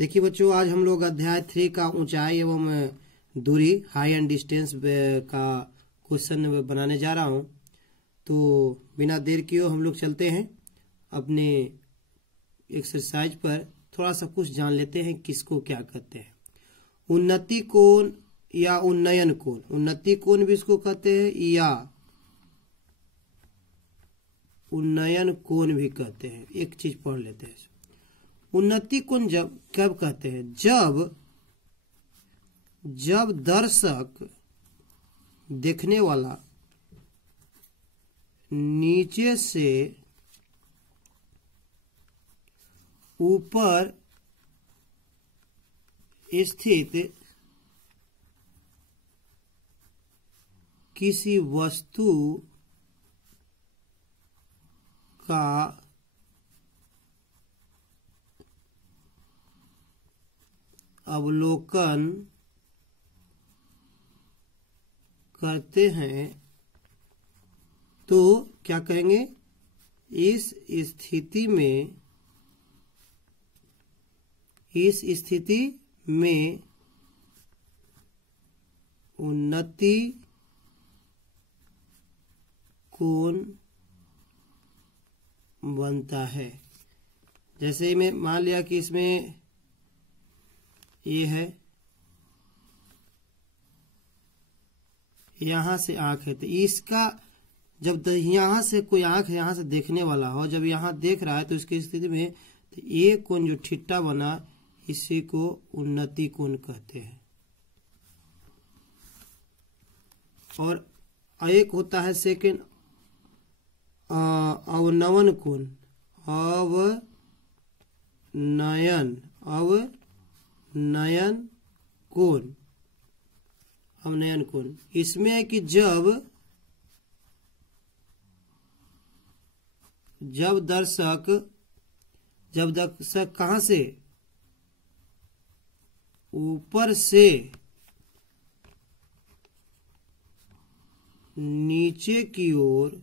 देखिए बच्चों, आज हम लोग अध्याय 3 का ऊंचाई एवं दूरी हाई एंड डिस्टेंस का क्वेश्चन बनाने जा रहा हूं। तो बिना देर किए हम लोग चलते हैं अपने एक्सरसाइज पर। थोड़ा सा कुछ जान लेते हैं किसको क्या कहते हैं। उन्नति कोण या उन्नयन कोण, उन्नति कोण भी इसको कहते हैं या उन्नयन कोण भी कहते हैं। एक चीज पढ़ लेते हैं। उन्नति कोण जब कब कहते हैं? जब दर्शक देखने वाला नीचे से ऊपर स्थित किसी वस्तु का अवलोकन करते हैं तो क्या कहेंगे? इस स्थिति में उन्नति कोण बनता है। जैसे मैं मान लिया कि इसमें ये है, यहां से आंख है, तो इसका जब यहां से कोई आंख यहां से देखने वाला हो, जब यहां देख रहा है तो इसकी स्थिति में तो ये कोण जो ठिट्टा बना, इसी को उन्नति कोण कहते हैं। और एक होता है सेकंड अवनयन कोण, अवनयन कोण। इसमें है कि जब दर्शक कहां से? ऊपर से नीचे की ओर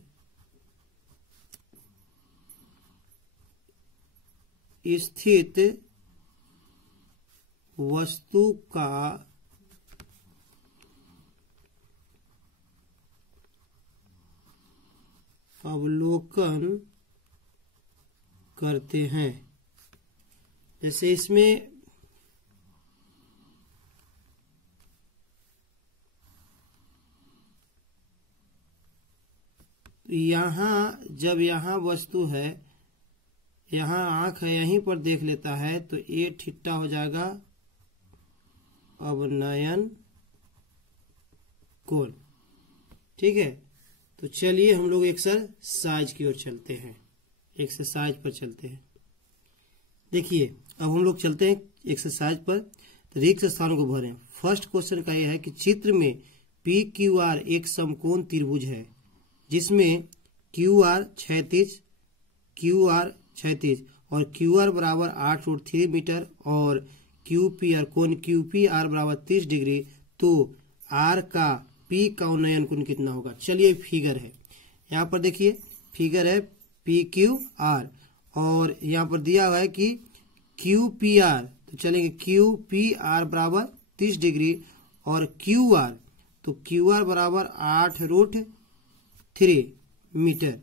स्थित वस्तु का अवलोकन करते हैं। जैसे इसमें जब यहाँ वस्तु है, यहाँ आंख है, यहीं पर देख लेता है तो ये ठिट्टा हो जाएगा अवनयन कोण। ठीक है, तो चलिए हम लोग एक्सरसाइज की ओर चलते हैं। एक्सरसाइज पर चलते हैं। देखिए अब हम लोग चलते हैं एक्सरसाइज पर। तो रिक्त स्थानों को भरें। फर्स्ट क्वेश्चन का यह है कि चित्र में पी क्यू आर एक समकोण त्रिभुज है जिसमें क्यू आर क्षैतिज और क्यू आर बराबर 8√3 मीटर और क्यू पी आर कोण क्यू पी आर बराबर 30 डिग्री। तो आर का पी का उन्नयन कोण कितना होगा? चलिए फिगर है, यहाँ पर देखिए फिगर है पी क्यू आर और यहाँ पर दिया हुआ है कि क्यू पी आर, तो चलेंगे क्यू पी आर बराबर 30 डिग्री और क्यू आर, तो क्यू आर बराबर 8√3 मीटर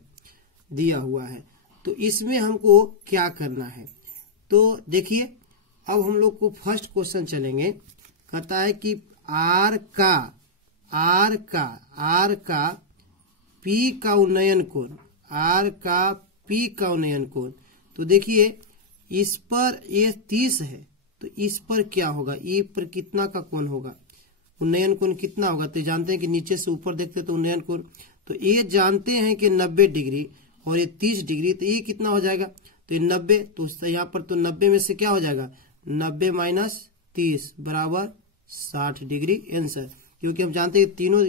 दिया हुआ है। तो इसमें हमको क्या करना है? तो देखिए अब हम लोग को फर्स्ट क्वेश्चन चलेंगे। कहता है कि आर का पी का उन्नयन कोण, आर का पी का उन्नयन कोण। तो देखिए इस पर ये 30 है, तो इस पर क्या होगा? ई पर कितना का कोण होगा? उन्नयन कोण कितना होगा? तो जानते हैं कि नीचे से ऊपर देखते तो उन्नयन कोण, तो ये जानते हैं कि 90 डिग्री और ये 30 डिग्री, तो ये कितना हो जाएगा? तो ये 90, तो यहाँ पर तो 90 में से क्या हो जाएगा? 90 माइनस 30 बराबर 60 डिग्री आंसर। क्योंकि हम जानते हैं तीनों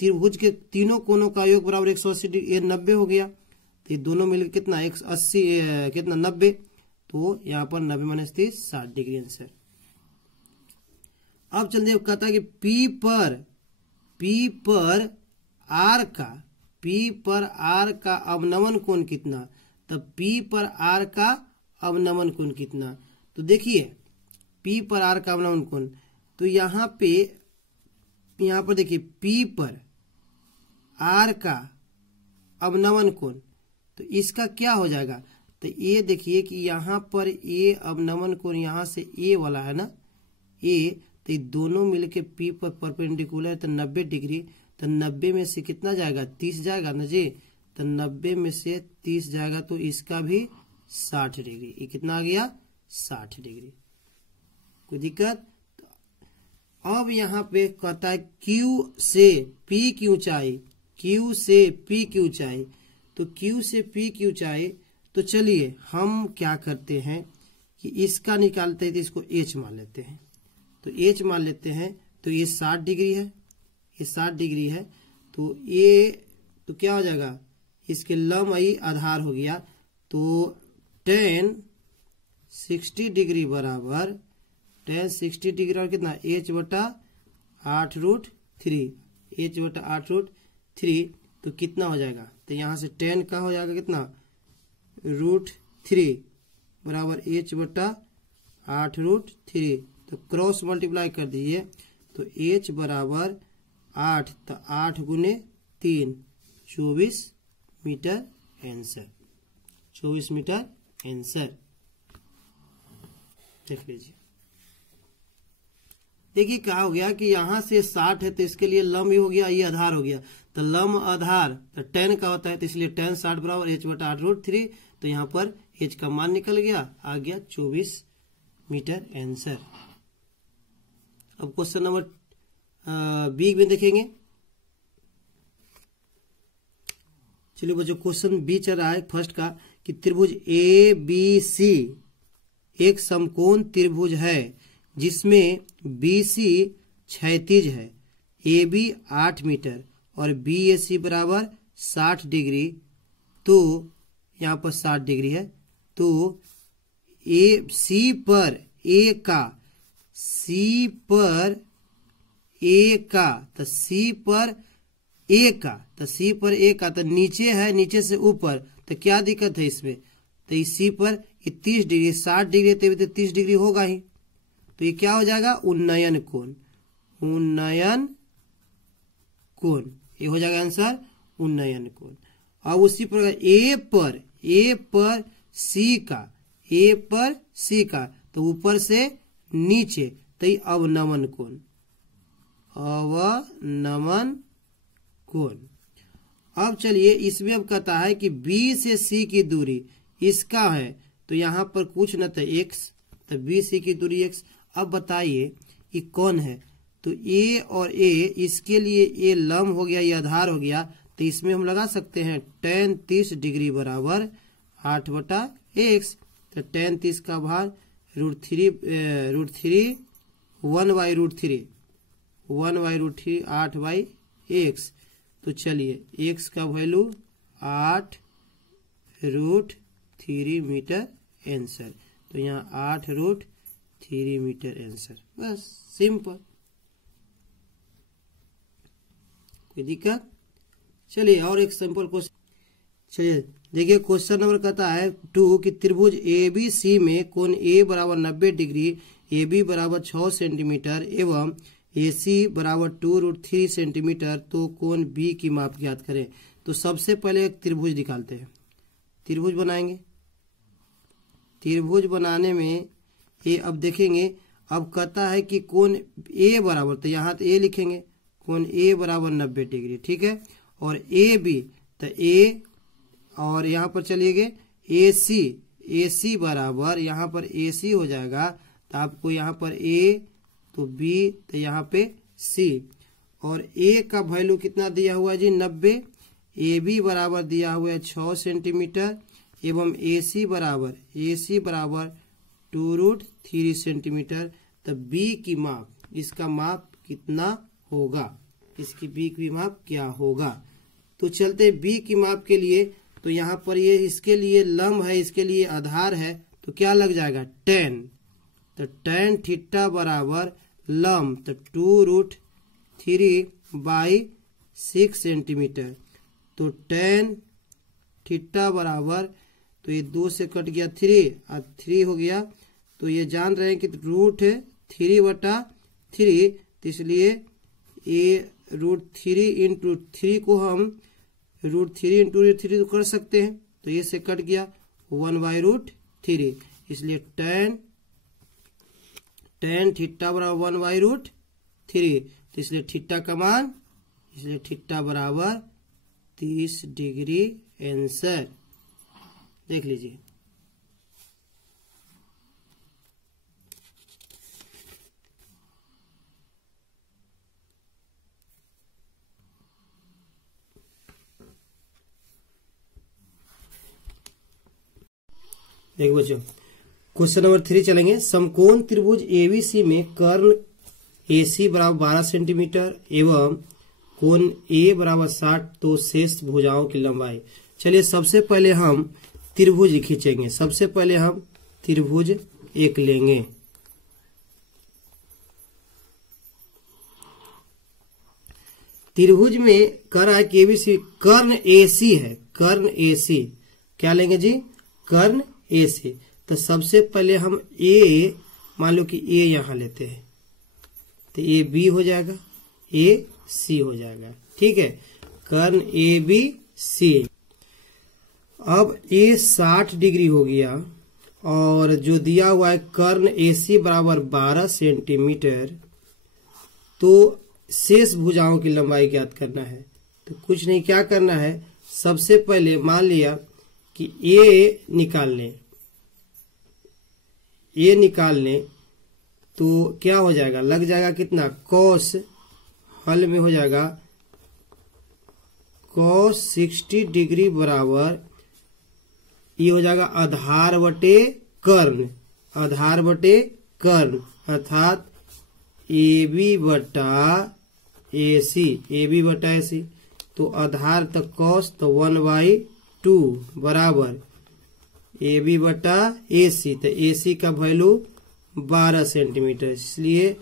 त्रिभुज के तीनों कोणों का योग बराबर 180 डिग्री, ये 90 हो गया। तो ये दोनों मिलकर कितना 180 कितना 90, तो यहाँ पर 90 माइनस 30 60 डिग्री आंसर। अब चलिए कहता है कि P पर R का अवनमन कोण कितना? तब P पर R का अवनमन कोण कितना। तो देखिए P पर R का अवनमन कोण, तो यहाँ पर देखिए P पर R का अवनमन कोण, तो इसका क्या हो जाएगा। तो ये देखिए कि यहाँ पर ये अवनमन कोण यहाँ से ए वाला है ना, ए, तो ये दोनों मिलके P पर परपेंडिकुलर है तो 90 डिग्री। तो 90 में से कितना जाएगा, 30 जाएगा ना जी। तो 90 में से 30 जाएगा तो इसका भी 60 डिग्री। ये कितना आ गया, 60 डिग्री। कोई दिक्कत। अब यहाँ पे कहता है Q से P की ऊंचाई, Q से P की ऊंचाई। तो Q से P की ऊंचाई, तो चलिए हम क्या करते हैं कि इसका निकालते हैं तो इसको H मान लेते हैं। तो H मान लेते हैं तो ये 60 डिग्री है, ये 60 डिग्री है। तो ये तो क्या हो जाएगा, इसके लंब आधार हो गया। तो tan 60 डिग्री बराबर tan 60 डिग्री और कितना H बटा 8√3, H बटा 8√3। तो कितना हो जाएगा, तो यहाँ से tan का हो जाएगा कितना √3 बराबर H बटा 8√3। तो क्रॉस मल्टीप्लाई कर दीजिए तो H बराबर 8, तो 8 गुने 3 24 मीटर आंसर, 24 मीटर आंसर। देख लीजिए, देखिए क्या हो गया कि यहाँ से 60 है तो इसके लिए लंब ही हो गया, ये आधार हो गया। तो लंब आधार तो tan का होता है, तो इसलिए tan 60 बराबर H बटा 8√3। तो यहाँ पर H का मान निकल गया, आ गया 24 मीटर आंसर। अब क्वेश्चन नंबर बी में देखेंगे। चलिए बच्चों, क्वेश्चन बी चल रहा है फर्स्ट का कि त्रिभुज ABC एक समकोण त्रिभुज है जिसमें BC क्षैतिज है, AB 8 मीटर और BAC बराबर 60 डिग्री। तो यहाँ पर 60 डिग्री है। तो C पर A का, C पर A का, तो C पर A का, तो C पर A का, तो नीचे है, नीचे से ऊपर, तो क्या दिक्कत है इसमें। तो इस C पर 30 डिग्री, 60 डिग्री तो 30 डिग्री होगा ही। तो ये क्या हो जाएगा, उन्नयन कोण, उन्नयन कोण, ये हो जाएगा आंसर उन्नयन कोण। अब उसी प्रकार A पर C का, A पर C का, तो ऊपर से नीचे, तो ये अवनमन कोण, अवनमन कोण। अब चलिए इसमें अब कहता है कि B से C की दूरी इसका है, तो यहाँ पर कुछ न था x, तो B C की दूरी x। अब बताइए ये कौन है। तो A और A, इसके लिए ये लंब हो गया, ये आधार हो गया। तो इसमें हम लगा सकते हैं tan 30 डिग्री बराबर 8 बटा x। तो tan 30 का भार √3 1/√3 8/x। तो चलिए x का वैल्यू 8√3 मीटर आंसर। तो यहाँ 8√3 मीटर आंसर, बस सिंपल, कोई दिक्कत। चलिए और एक सिंपल क्वेश्चन, चलिए देखिए क्वेश्चन नंबर कहता है 2 कि त्रिभुज ABC में कोण A बराबर 90 डिग्री, AB बराबर 6 सेंटीमीटर एवं AC बराबर 2√3 सेंटीमीटर, तो कोण B की माप ज्ञात करें। तो सबसे पहले एक त्रिभुज निकालते हैं, त्रिभुज बनाएंगे। त्रिभुज बनाने में ये अब देखेंगे, अब कहता है कि कोण A बराबर, तो यहाँ तो A लिखेंगे, कोण A बराबर 90 डिग्री, ठीक है। और AB, तो A, और यहाँ पर चलिएगा AC बराबर, यहाँ पर AC हो जाएगा, तो आपको यहाँ पर A, तो B, तो यहाँ पे C। और A का वैल्यू कितना दिया हुआ है जी, 90। AB बराबर दिया हुआ है 6 सेंटीमीटर एवं AC बराबर 2√3 सेंटीमीटर। तो B की माप, इसका माप कितना होगा, इसकी B की माप क्या होगा। तो चलते B की माप के लिए, तो यहाँ पर ये इसके लिए लंब है, इसके लिए आधार है, तो क्या लग जाएगा tan। तो tan थीटा बराबर लंब, तो 2√3/6 सेंटीमीटर। तो tan थीटा बराबर तो ये 2 से कट गया 3 और 3 हो गया। तो ये जान रहे हैं कि √3/3, तो इसलिए ये √3 इंटू 3 को हम √3 इंटू √3 तो कर सकते हैं। तो ये से कट गया 1/√3, इसलिए tan थीटा बराबर 1/√3। तो इसलिए थीटा का मान, इसलिए थीटा बराबर 30 डिग्री आंसर। देख लीजिए। देखो बच्चों, क्वेश्चन नंबर 3 चलेंगे। समकोण त्रिभुज एबीसी में कर्ण AC बराबर 12 सेंटीमीटर एवं कोण A बराबर 60, तो शेष भुजाओं की लंबाई। चलिए सबसे पहले हम त्रिभुज खींचेंगे। सबसे पहले हम त्रिभुज एक लेंगे। त्रिभुज में कर रहा है कि एबीसी कर्ण AC है, कर्ण AC। क्या लेंगे जी? कर्ण AC। तो सबसे पहले हम A, मान लो कि A यहां लेते हैं, तो AB हो जाएगा, AC हो जाएगा। ठीक है, कर्ण ABC। अब A 60 डिग्री हो गया और जो दिया हुआ है कर्ण AC बराबर 12 सेंटीमीटर, तो शेष भुजाओं की लंबाई ज्ञात करना है। तो कुछ नहीं, क्या करना है, सबसे पहले मान लिया कि A निकाल लें, तो क्या हो जाएगा, लग जाएगा कितना, cos, हल में हो जाएगा cos 60 डिग्री बराबर, ये हो जाएगा आधार बटे कर्ण, अर्थात AB बटा AC। तो आधार तक cos, तो 1/2 बराबर AB बटा AC। तो AC का वैल्यू 12 सेंटीमीटर, इसलिए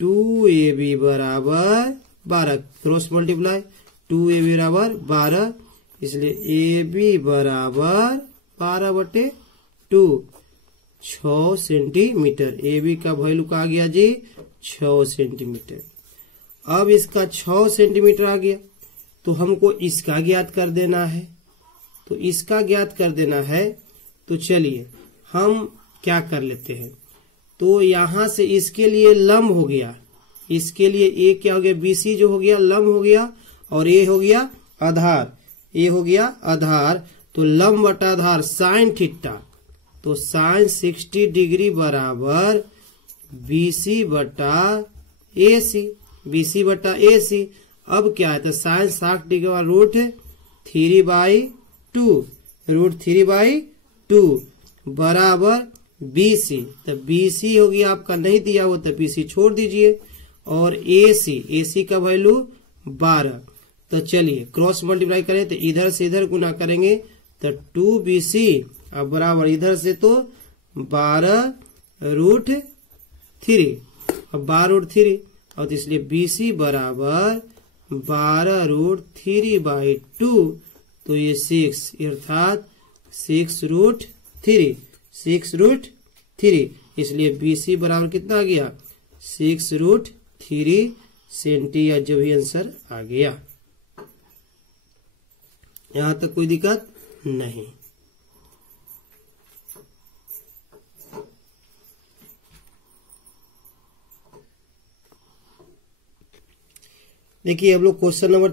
2AB बराबर 12, क्रॉस मल्टीप्लाई, 2AB बराबर 12, इसलिए AB बराबर 12/2, 6 सेंटीमीटर। AB का वैल्यू का आ गया जी 6 सेंटीमीटर। अब इसका 6 सेंटीमीटर आ गया, तो हमको इसका ज्ञात कर देना है। तो चलिए हम क्या कर लेते हैं, तो यहां से इसके लिए लंब हो गया, इसके लिए ए क्या हो गया, BC जो हो गया लंब हो गया, और ए हो गया आधार, तो लंब बटा आधार साइन थीटा, तो साइन 60 डिग्री बराबर BC बटा AC। अब क्या है, तो साइन 60 डिग्री का √3/2 बराबर BC। तो BC हो गया आपका, नहीं दिया हो तो BC छोड़ दीजिए, और AC का वैल्यू 12। तो चलिए क्रॉस मल्टीप्लाई करें, तो इधर से इधर गुना करेंगे तो 2BC, अब बराबर इधर से तो 12√3, अब 12√3, और तो इसलिए BC बराबर 12√3/2, तो ये 6, अर्थात 6√3, इसलिए BC बराबर कितना आ गया, 6√3 सेंटी, या जो भी आंसर आ गया। यहां तक कोई दिक्कत नहीं। देखिए अब लोग क्वेश्चन नंबर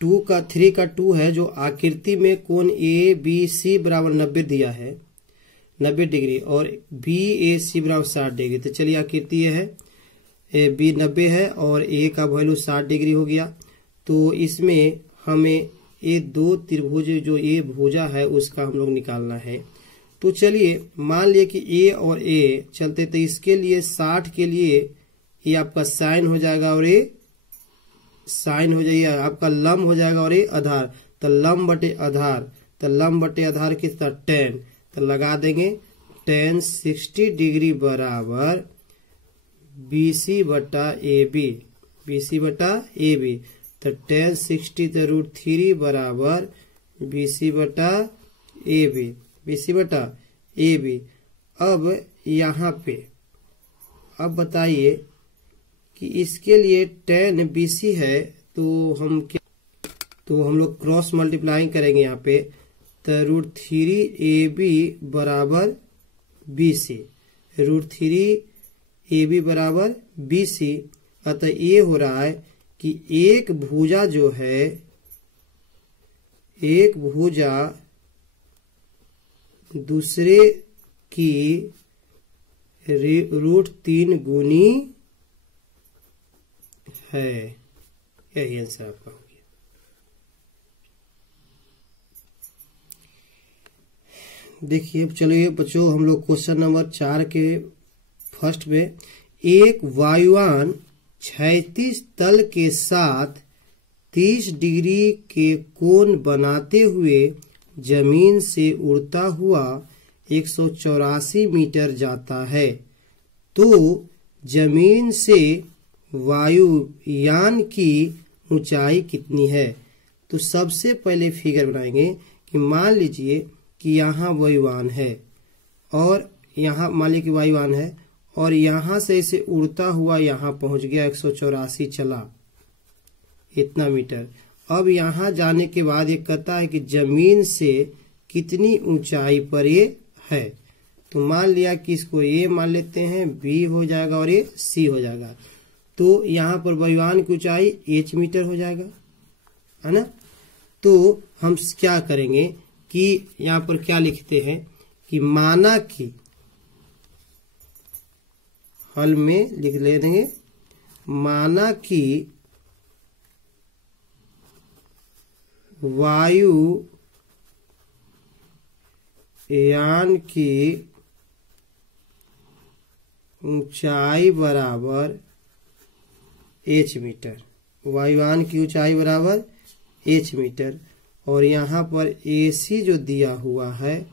3 का 2 है, जो आकृति में कोण ABC बराबर 90 दिया है, 90 डिग्री, और BAC बराबर 60 डिग्री। तो चलिए आकृति ये है, B 90 है और A का वैल्यू 60 डिग्री हो गया। तो इसमें हमें ये दो त्रिभुज, जो ये भुजा है उसका हम लोग निकालना है। तो चलिए मान लिए कि A और A चलते, तो इसके लिए 60 के लिए ये आपका साइन हो जाएगा, और ये साइन हो जाएगा, आपका लंब हो जाएगा, और ये आधार, तो लंब बटे आधार कितना, tan, तो लगा देंगे tan 60 डिग्री बराबर BC बटा AB, तो tan 60 तो √3 बराबर BC बटा ए बी, BC बटा ए बी। अब यहाँ पे अब बताइए कि इसके लिए tan BC है तो हम लोग क्रॉस मल्टीप्लाइंग करेंगे यहाँ पे, तो √3AB बराबर BC, √3AB बराबर BC। अतः ये हो रहा है कि एक भुजा जो है, एक भुजा दूसरे की √3 गुनी है। यही आंसर आपका हो गया। देखिए चलिए बच्चों, हम लोग क्वेश्चन नंबर 4 के फर्स्ट में, एक वायुयान क्षैतिज तल के साथ 30 डिग्री के कोण बनाते हुए जमीन से उड़ता हुआ 184 मीटर जाता है, तो जमीन से वायुयान की ऊंचाई कितनी है। तो सबसे पहले फिगर बनाएंगे कि मान लीजिए कि यहाँ वायुयान है और यहाँ मान लीजिए कि वायुयान है और यहाँ से इसे उड़ता हुआ यहाँ पहुंच गया, 184 चला इतना मीटर। अब यहाँ जाने के बाद ये कहता है कि जमीन से कितनी ऊंचाई पर ये है। तो मान लिया कि इसको ये मान लेते हैं B हो जाएगा और ये C हो जाएगा। तो यहाँ पर वायुयान की ऊंचाई h मीटर हो जाएगा, है ना। तो हम क्या करेंगे कि यहाँ पर क्या लिखते हैं कि माना कि हल में लिख ले देंगे, माना कि वायुयान की ऊंचाई बराबर h मीटर, वायुयान की ऊंचाई बराबर h मीटर, और यहाँ पर AC जो दिया हुआ है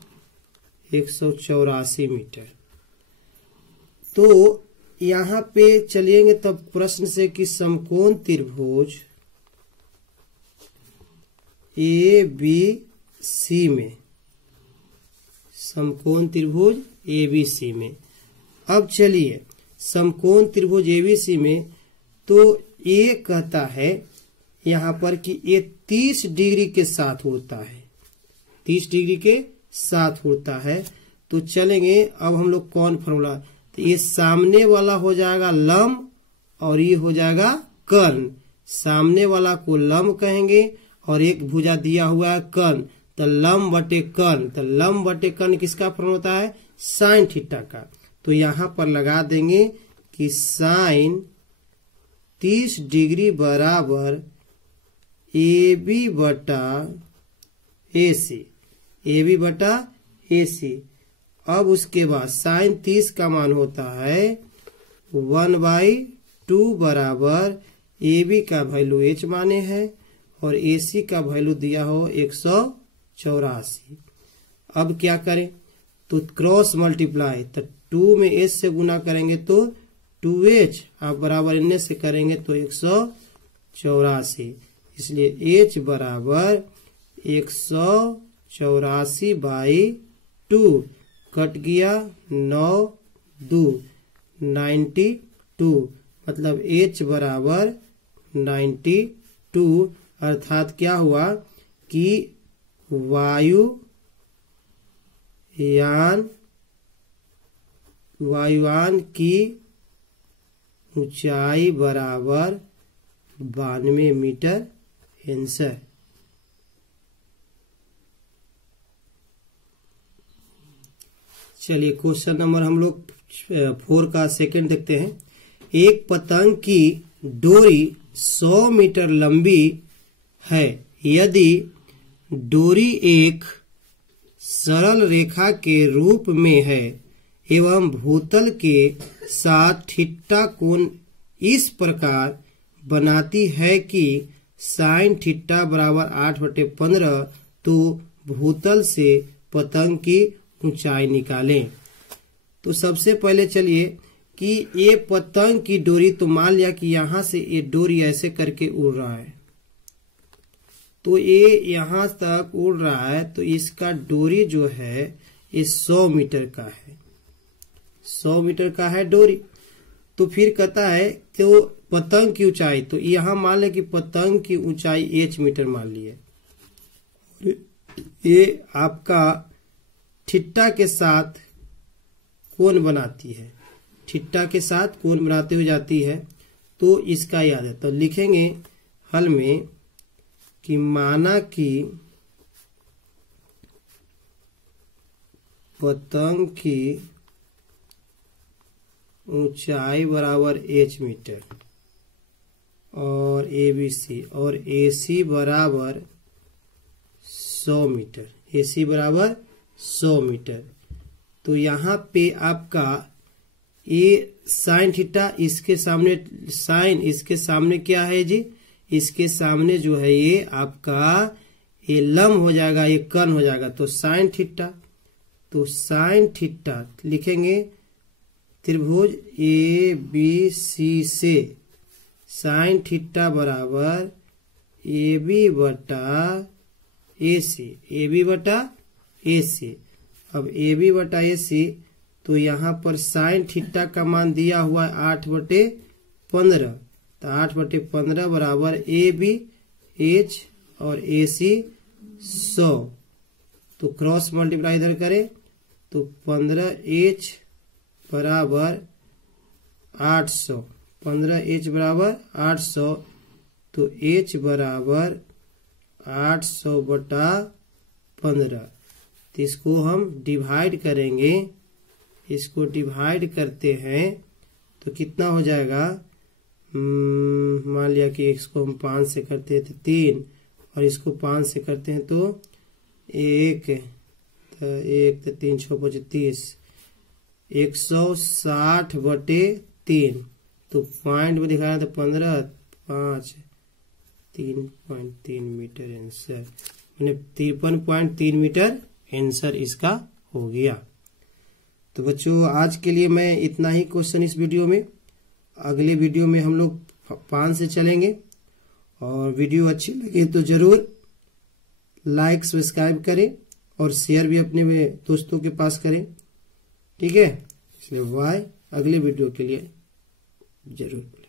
184 मीटर। तो यहाँ पे चलिएंगे तब प्रश्न से कि समकोण त्रिभुज ABC में, समकोण त्रिभुज ABC में। अब चलिए समकोण त्रिभुज ABC में, तो ये कहता है यहाँ पर कि ये 30 डिग्री के साथ होता है, 30 डिग्री के साथ होता है। तो चलेंगे अब हम लोग कौन फॉर्मूला, तो ये सामने वाला हो जाएगा लंब और ये हो जाएगा कर्ण। सामने वाला को लंब कहेंगे और एक भुजा दिया हुआ है कर्ण, तो लंब बटे कर्ण। तो लंब बटे कर्ण किसका फॉर्मूला होता है, साइन थीटा का। तो यहाँ पर लगा देंगे कि साइन 30 डिग्री बराबर AB बटा AC, AB बटा AC। अब उसके बाद साइन 30 का मान होता है 1/2 बराबर AB का वैल्यू h माने है और AC का वैल्यू दिया हो 184। अब क्या करें, तो क्रॉस मल्टीप्लाई, तो 2 में h से गुना करेंगे तो 2h, आप बराबर इनने से करेंगे तो 184, इसलिए h बराबर 184/2 कट गया 9 2 92, मतलब h बराबर 92। अर्थात क्या हुआ कि वायुयान की ऊंचाई बराबर 92 मीटर आंसर। चलिए क्वेश्चन नंबर हम लोग 4 का सेकंड देखते हैं। एक पतंग की डोरी 100 मीटर लंबी है, यदि डोरी एक सरल रेखा के रूप में है एवं भूतल के साथ थीटा कोण इस प्रकार बनाती है कि साइन थीटा बराबर 8/15, तो भूतल से पतंग की ऊंचाई निकालें। तो सबसे पहले चलिए कि ये पतंग की डोरी, तो मान लिया कि यहां से ये डोरी ऐसे करके उड़ रहा है, तो ये यहाँ तक उड़ रहा है, तो इसका डोरी जो है ये 100 मीटर का है, 100 मीटर का है डोरी। तो फिर कहता है तो पतंग की ऊंचाई, तो यहाँ मान ले कि पतंग की ऊंचाई h मीटर मान लिए, ये आपका थीटा के साथ कोण बनाती है, थीटा के साथ कोण बनाते हुए जाती है। तो इसका याद है, तो लिखेंगे हल में कि माना कि पतंग की ऊंचाई बराबर h मीटर और ABC और AC बराबर 100 मीटर, AC बराबर 100 मीटर। तो यहाँ पे आपका ये साइन थीटा, इसके सामने साइन, इसके सामने क्या है जी, इसके सामने जो है ये आपका ये लंब हो जाएगा, ये कर्ण हो जाएगा, तो साइन थीटा। तो साइन थीटा लिखेंगे त्रिभुज ABC से साइन थीटा बराबर AB बटा AC, AB बटा AC। अब AB बटा AC, तो यहाँ पर साइन थीटा का मान दिया हुआ है 8/15, तो 8/15 बराबर AB H और AC 100। तो क्रॉस मल्टीप्लाई इधर करें तो 15H बराबर 800, 15H बराबर 800, तो H बराबर 800/15। तो इसको हम डिवाइड करेंगे, इसको डिवाइड करते हैं तो कितना हो जाएगा, मान लिया कि इसको हम 5 से करते हैं तो 3 और इसको 5 से करते हैं तो 1, तो 3 6 25, 160/3। तो पॉइंट में दिखाया था 15, 5, 3.3 मीटर आंसर, मैंने 53.3 मीटर आंसर इसका हो गया। तो बच्चों आज के लिए मैं इतना ही क्वेश्चन इस वीडियो में। अगले वीडियो में हम लोग 5 से चलेंगे, और वीडियो अच्छी लगे तो जरूर लाइक सब्सक्राइब करें और शेयर भी अपने दोस्तों के पास करें, ठीक है। इसलिए बाय, अगले वीडियो के लिए जरूर।